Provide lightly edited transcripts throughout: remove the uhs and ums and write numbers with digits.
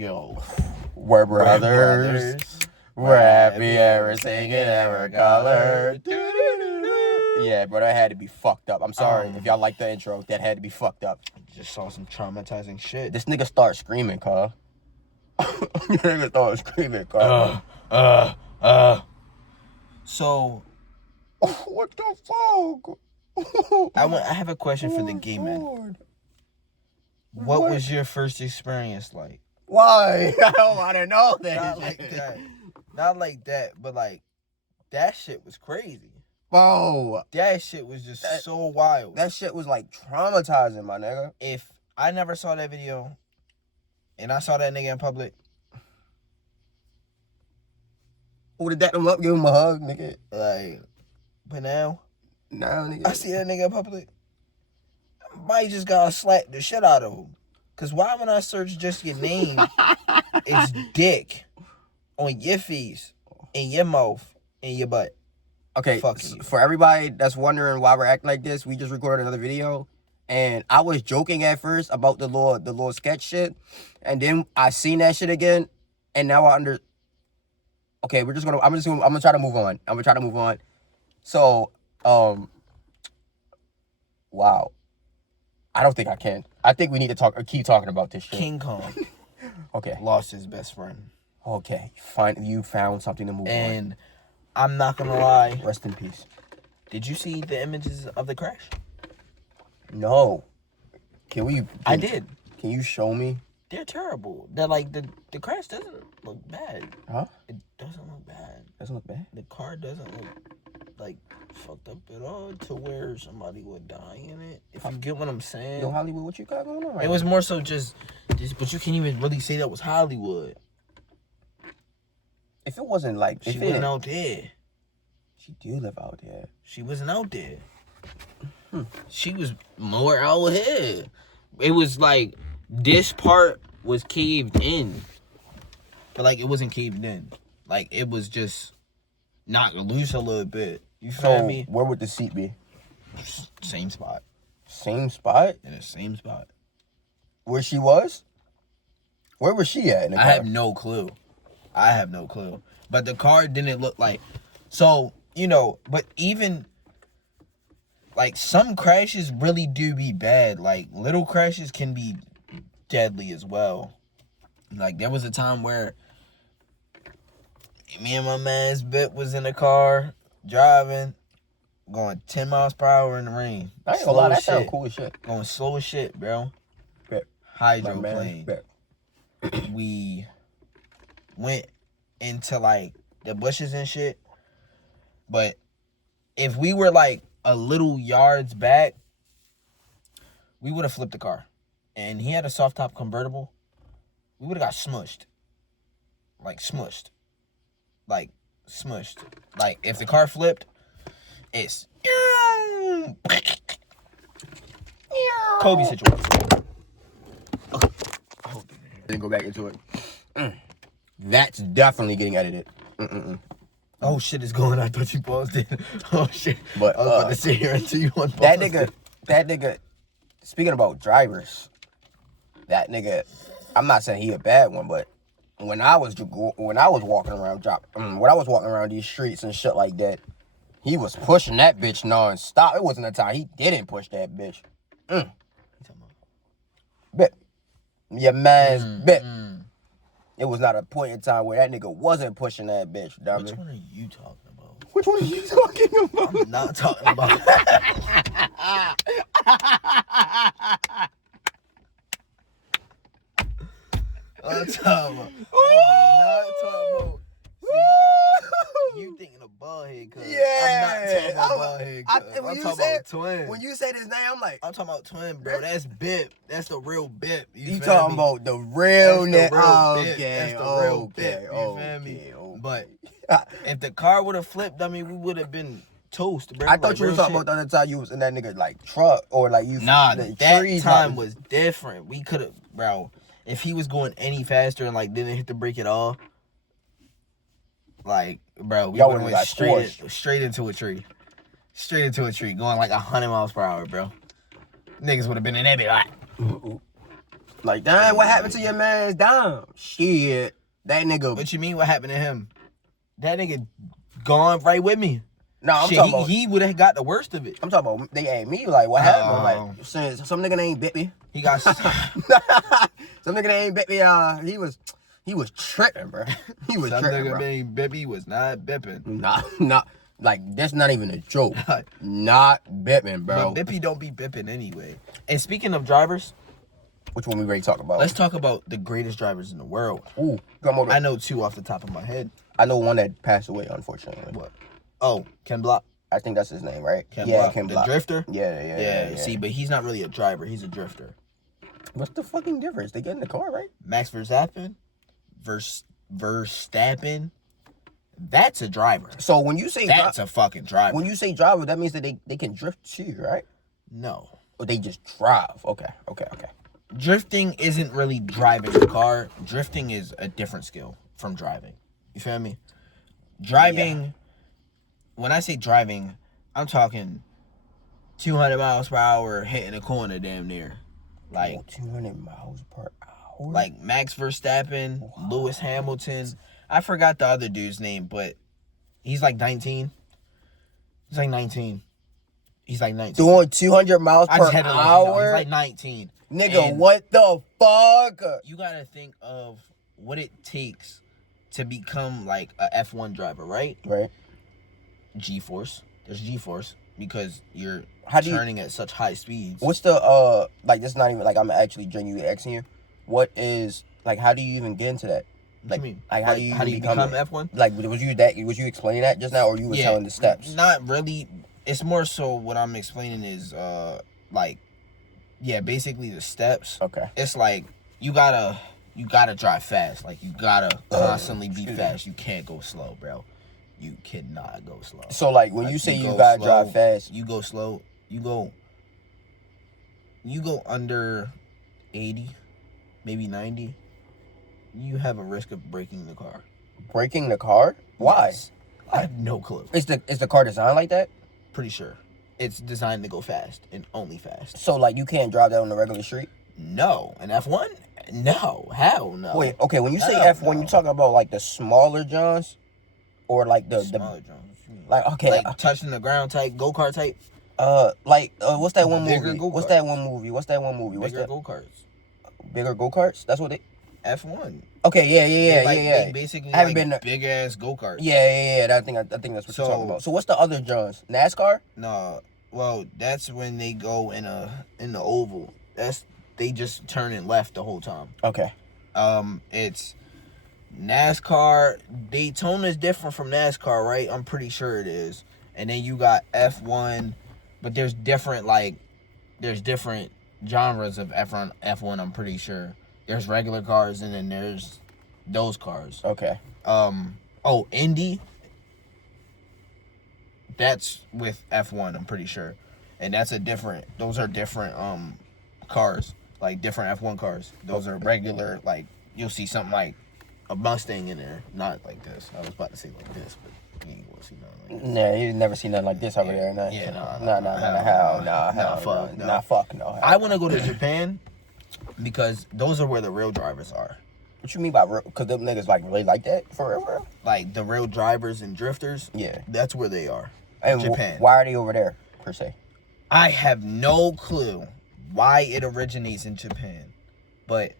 Yo. We're brothers. We're happy and we're singing and we're colored. Yeah, bro, that had to be fucked up. I'm sorry if y'all like the intro. That had to be fucked up. Just saw some traumatizing shit. This nigga start screaming, cuz. Nigga start screaming, cuz. So. What the fuck? I have a question for the gay men. What was your first experience like? Why? I don't want to know that. Not like that. Not like that, but like, that shit was crazy. Bro. That shit was just so wild. That shit was like traumatizing, my nigga. If I never saw that video, and I saw that nigga in public. Who did that him up, give him a hug, nigga? Like, but now, nigga. I see that nigga in public. I might just gotta slap the shit out of him. Cause why when I search just your name, it's dick on your face, in your mouth, in your butt. Okay, for everybody that's wondering why we're acting like this, we just recorded another video. And I was joking at first about the little sketch shit. And then I seen that shit again. And now okay, I'm gonna try to move on. So, wow. I don't think I can. I think we need to keep talking about this shit. King Kong. Okay. Lost his best friend. Okay. Fine. You found something to move on. And I'm not gonna lie. Rest in peace. Did you see the images of the crash? No. I did. Can you show me? They're terrible. They're like, the crash doesn't look bad. Huh? It doesn't look bad. Doesn't look bad? The car doesn't look like fucked up at all to where somebody would die in it. If you get what I'm saying. Yo, Hollywood, what you got going on? It was more so just, but you can't even really say that was Hollywood. If it wasn't like... She wasn't out there. She do live out there. She wasn't out there. She was more out here. It was like, this part was caved in. But like, it wasn't caved in. Like, it was just knocked loose a little bit. You feel me? Where would the seat be? Same spot. Same spot? In the same spot. Where she was? Where was she at in the car? I have no clue. But the car didn't look like... So, but even... Like, some crashes really do be bad. Like, little crashes can be deadly as well. Like, there was a time where me and my man's Bit was in the car, driving, going 10 miles per hour in the rain. I ain't gonna lie, that sound cool as shit. Going slow as shit, bro. Bet. Hydroplane. We went into, like, the bushes and shit. But if we were, like, a little yards back, we would have flipped the car. And he had a soft top convertible. We would have got smushed. Like, smushed. Like, if the car flipped, it's Kobe situation. Didn't go back into it. That's definitely getting edited. Oh shit, it's going. I thought you paused it. Oh shit. But I was about to sit here until you unpaused that nigga, speaking about drivers, that nigga, I'm not saying he a bad one, but when I was walking around these streets and shit like that, he was pushing that bitch non-stop. It wasn't a time he didn't push that bitch. Bet. Your man's bet. It was not a point in time where that nigga wasn't pushing that bitch, dummy. Which one are you talking about? Which one are you talking about? I'm not talking about I'm not talking about. You thinking of Ballhead, cuz. Yeah. I'm not talking about Ballhead, cuz. I'm talking about Twin. When you said his name, I'm like... I'm talking about Twin, bro. That's Bip. That's the real Bip. You talking about the real nigga. That's the real Bip. You feel me? But if the car would have flipped, I mean, we would have been toast, bro. I thought you were talking about the other time you was in that nigga, like, truck, or like you... Nah, that time was different. We could have... Bro, if he was going any faster and, like, didn't hit the brake at all... Like, bro, we would have went straight into a tree. Straight into a tree, going like 100 miles per hour, bro. Niggas would have been in that bit like... Like, damn, what happened to your man's dime? Shit, that nigga. What you mean? What happened to him? That nigga gone right with me. No, I'm Shit, talking about. he would have got the worst of it. I'm talking about. They asked me like, what happened? Like, since some nigga ain't bit me. He got Some nigga ain't bit me. He was tripping, bro. He was some tripping, nigga bro. named Bippy was not bipping. Not like that's not even a joke. Not bipping, bro. But Bippy don't be bipping anyway. And speaking of drivers, which one we ready to talk about? let's talk about the greatest drivers in the world. Ooh, come on. I know 2 off the top of my head. I know one that passed away, unfortunately. What? Oh, Ken Block. I think that's his name, right? Ken yeah, Block. Ken The Block. drifter? Yeah. See, but he's not really a driver. He's a drifter. What's the fucking difference? They get in the car, right? Max Verstappen, Verstappen, that's a driver. So when you say That's a fucking driver. when you say driver, that means that they can drift too, right? No. Or they just drive. Okay. Drifting isn't really driving the car. Drifting is a different skill from driving. You feel me? Driving, when I say driving, I'm talking 200 miles per hour hitting a corner damn near. Like 200 miles per hour? Like Max Verstappen, Lewis Hamilton. I forgot the other dude's name, but he's like 19. He's like 19. Doing 200 miles I per just had to let you know. He's hour? like 19. Nigga, And what the fuck? you gotta think of what it takes to become like a F1 driver, right? Right. G-force. There's G-force because you're How do you- turning at such high speeds. What's the like this not even like I'm actually genuinely asking you. What is like how do you even get into that? What Like, you mean? like how do you become it? F1? Like was you explaining that just now or you were telling the steps? Not really. It's more so what I'm explaining is basically the steps. Okay. It's like you gotta drive fast. Like you gotta constantly be fast. You can't go slow, bro. You cannot go slow. So like when you say you gotta drive fast, you go slow. You go under 80, maybe 90. You have a risk of breaking the car. breaking the car? Why? Yes. I have no clue. Is the car designed like that? Pretty sure it's designed to go fast and only fast. So like you can't drive that on the regular street? No, an F1? No, hell no. Wait, okay. When you say Hell F1, no. you talking about like the smaller Johns, or like the Smaller drones. What you mean? like okay, Like touching the ground type, go kart type, what's that one Bigger movie? go-karts. What's that one movie? What's that one movie? What's bigger that? go karts. Bigger go karts? That's what it. F1. Okay, yeah. They basically I haven't like been to- big ass go karts. Yeah. I think that's what you're So- talking about. So what's the other Johns? NASCAR? No, well that's when they go in the oval. They just turn it left the whole time. Okay. It's NASCAR. Daytona's different from NASCAR, right? I'm pretty sure it is. And then you got F1, but there's different genres of F1, I'm pretty sure. There's regular cars and then there's those cars. Okay. Indy. That's with F1, I'm pretty sure. And those are different cars. Like different F1 cars. Those are regular, like you'll see something like a Mustang in there. Not like this. I was about to say like this, but you ain't gonna see nothing like this. Yeah, you never seen nothing like this over there, nah. Yeah, fuck no. I want to go to Japan because those are where the real drivers are. What you mean by real? Because them niggas like really like that for real? Like the real drivers and drifters. Yeah. That's where they are. And Japan. Why are they over there per se? I have no clue why it originates in Japan, but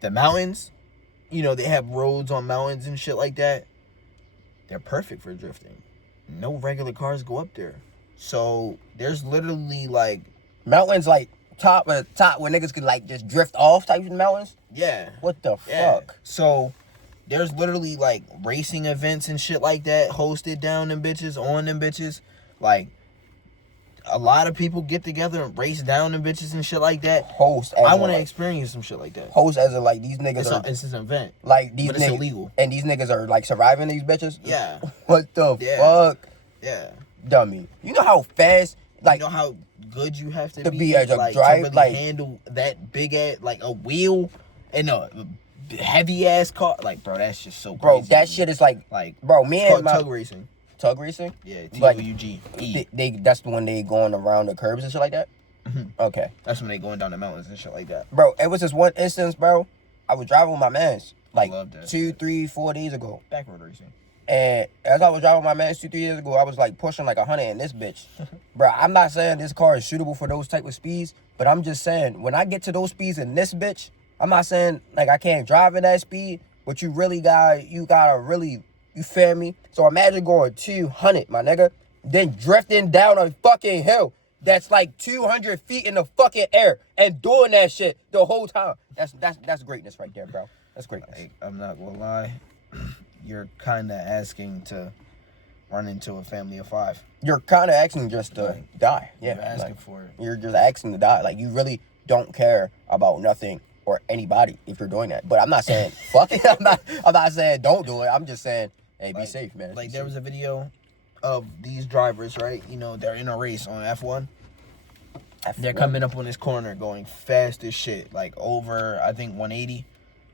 the mountains, they have roads on mountains and shit like that. They're perfect for drifting. No regular cars go up there. So there's literally like Mountains like top where niggas could like just drift off type of mountains? yeah. What the Yeah. fuck? So there's literally like racing events and shit like that hosted down them bitches, on them bitches. Like a lot of people get together and race down them bitches and shit like that. Host as I in, want to like, experience some shit like that. host as in like these niggas It's an event. like these but it's niggas illegal. and these niggas are like surviving these bitches? Yeah. What the Yeah. fuck? Yeah. Dummy. You know how fast like You know how good you have to, To be as a like, driver, to really like- handle that big ass, like a wheel and a heavy ass car. Like, bro, that's just so crazy. bro, that shit is like bro, me It's and called my tug racing. tug racing? Yeah, Like, TUG. They that's when they going around the curbs and shit like that? Okay. That's when they going down the mountains and shit like that. Bro, it was this one instance, bro. I was driving with my mans like Love that 2, shit. 3, 4 days ago. Backroad racing. And as I was driving with my mans 2, 3 years ago, I was like pushing like 100 in this bitch. Bro, I'm not saying this car is suitable for those type of speeds, but I'm just saying when I get to those speeds in this bitch, I'm not saying like I can't drive at that speed, but you gotta really, you feel me? So imagine going 200, my nigga, then drifting down a fucking hill that's like 200 feet in the fucking air and doing that shit the whole time. That's greatness right there, bro. That's greatness. Like, I'm not gonna lie. You're kind of asking to run into a family of 5. You're kind of asking just to die. Yeah, You're asking like, for it. You're just asking to die. Like, you really don't care about nothing or anybody if you're doing that. But I'm not saying fuck it. I'm not saying don't do it. I'm just saying, hey, be safe, man. Like, Be there safe. was a video of these drivers, right? You know, they're in a race on F1. They're coming up on this corner going fast as shit. Like, over, I think, 180.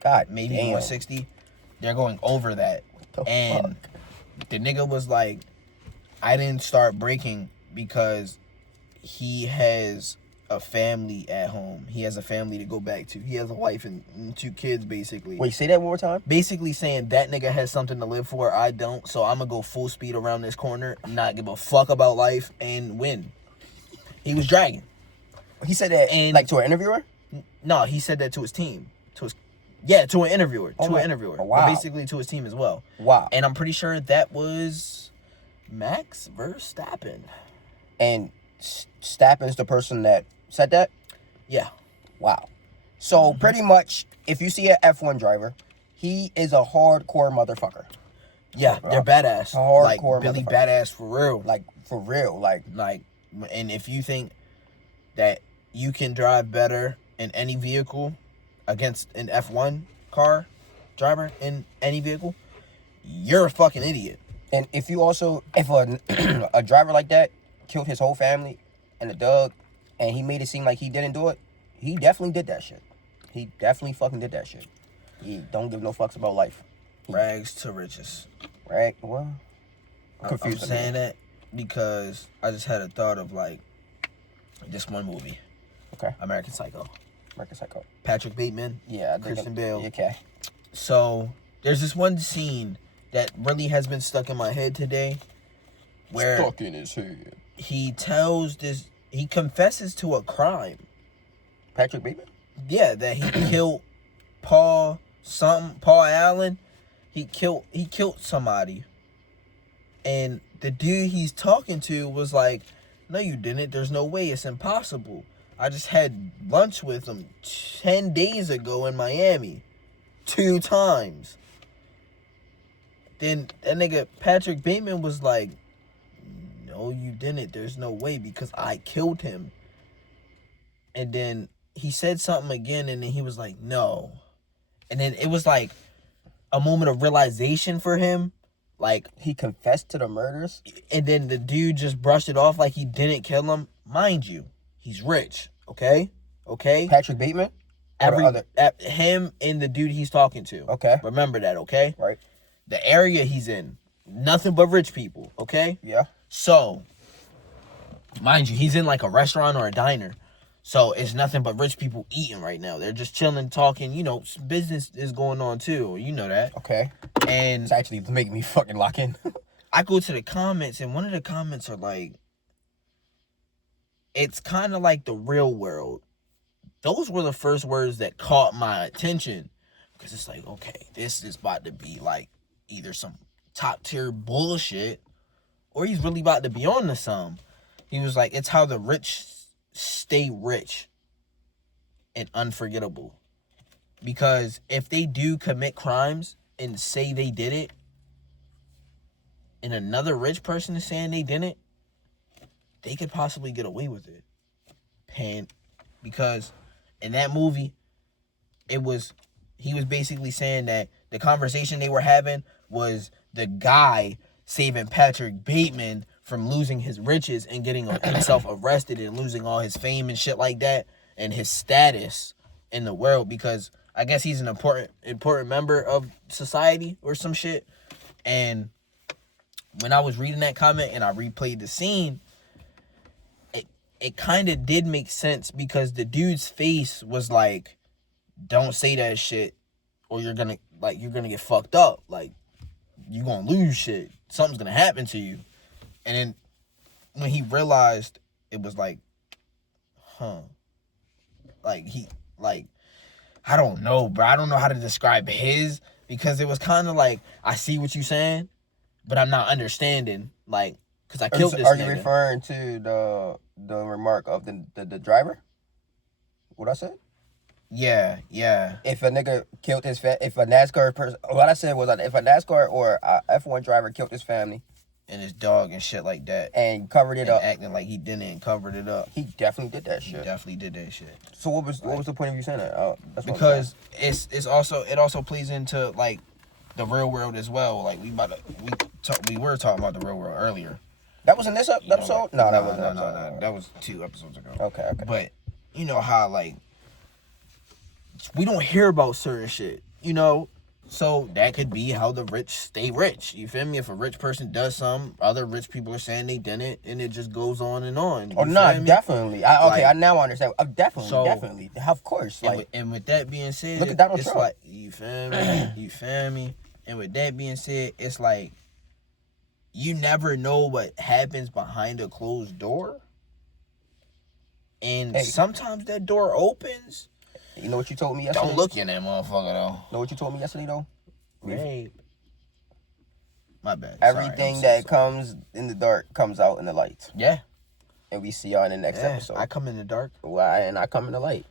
God, Maybe damn. 160. They're going over that. And the nigga was like, I didn't start braking because he has a family at home. He has a family to go back to. He has a wife and 2 kids, basically. Wait, say that one more time. Basically saying that nigga has something to live for. I don't. So I'm going to go full speed around this corner, not give a fuck about life, and win. He was dragging. He said that like to an interviewer? No, he said that to his team. To an interviewer. Oh, Wow. wow. But basically to his team as well. Wow. And I'm pretty sure that was Max Verstappen. And Stappen's the person that said that? Yeah. Wow. So pretty much, if you see an F1 driver, he is a hardcore motherfucker. Yeah, they're badass. Hardcore like Billy motherfucker. badass for real. Like, for real. Like, And if you think that you can drive better in any vehicle against an F1 car driver in any vehicle, you're a fucking idiot. and if a driver like that killed his whole family and the dog, and he made it seem like he didn't do it, he definitely did that shit. He definitely fucking did that shit. He don't give no fucks about life. Rags to riches. Right? Well, I'm saying that because I just had a thought of like this one movie. Okay. American Psycho. American Psycho. Patrick Bateman. Yeah, I think Christian Bale. Okay. So there's this one scene that really has been stuck in my head today, where Stuck in his head. he confesses to a crime. Patrick Bateman? Yeah, that he killed Paul Allen. He killed somebody. And the dude he's talking to was like, no, you didn't. There's no way. It's impossible. I just had lunch with him 10 days ago in Miami. 2 times. Then that nigga Patrick Bateman was like, no, you didn't. There's no way because I killed him. And then he said something again, and then he was like, no. And then it was like a moment of realization for him. Like, He confessed to the murders? and then the dude just brushed it off like he didn't kill him. Mind you, he's rich, okay? Okay? Patrick Bateman? Or the other? Him and the dude he's talking to. Okay. Remember that, okay? Right. The area he's in, nothing but rich people, okay? Yeah. So, mind you, he's in like a restaurant or a diner. So, it's nothing but rich people eating right now. They're just chilling, talking, you know, business is going on too. You know that. Okay. And It's actually making me fucking lock in. I go to the comments, and one of the comments are like, it's kind of like the real world. Those were the first words that caught my attention. Because it's like, okay, this is about to be like either some top tier bullshit, or he's really about to be on to some. He was like, it's how the rich stay rich and unforgettable. Because if they do commit crimes and say they did it, and another rich person is saying they didn't, they could possibly get away with it. Because in that movie, he was basically saying that the conversation they were having was the guy saving Patrick Bateman from losing his riches and getting himself arrested and losing all his fame and shit like that and his status in the world, because I guess he's an important member of society or some shit. And when I was reading that comment and I replayed the scene, it kind of did make sense because the dude's face was like, don't say that shit or you're gonna get fucked up. Like, you gonna lose shit. Something's gonna happen to you. And then when he realized, it was like, like I don't know, bro. I don't know how to describe his, because it was kind of like, I see what you saying, but I'm not understanding, like, because I killed this nigga. Are you referring to the remark of the driver? What I said? Yeah. If a nigga killed his if a NASCAR person, what I said was that if a NASCAR or a F1 driver killed his family and his dog and shit like that, and covered it up, acting like he didn't and covered it up, he definitely did that he shit. definitely did that shit. So what was the point of you saying that? That's because it also plays into like the real world as well. Like we were talking about the real world earlier. That was in this episode? No, that wasn't. No. That was 2 episodes ago. Okay. But you know how like we don't hear about certain shit, you know? So that could be how the rich stay rich. You feel me? If a rich person does something, other rich people are saying they didn't, and it just goes on and on. Oh, no, definitely. I now understand. Definitely. Of course. And with that being said, look at Donald it's Trump. like, you feel me? You feel me? And with that being said, it's like, you never know what happens behind a closed door. And sometimes that door opens. You know what you told me yesterday? Don't look in that motherfucker, though. Know what you told me yesterday, though? Rape. My bad. Everything that comes in the dark comes out in the light. Yeah. And we see y'all in the next episode. I come in the dark. And I come in the light.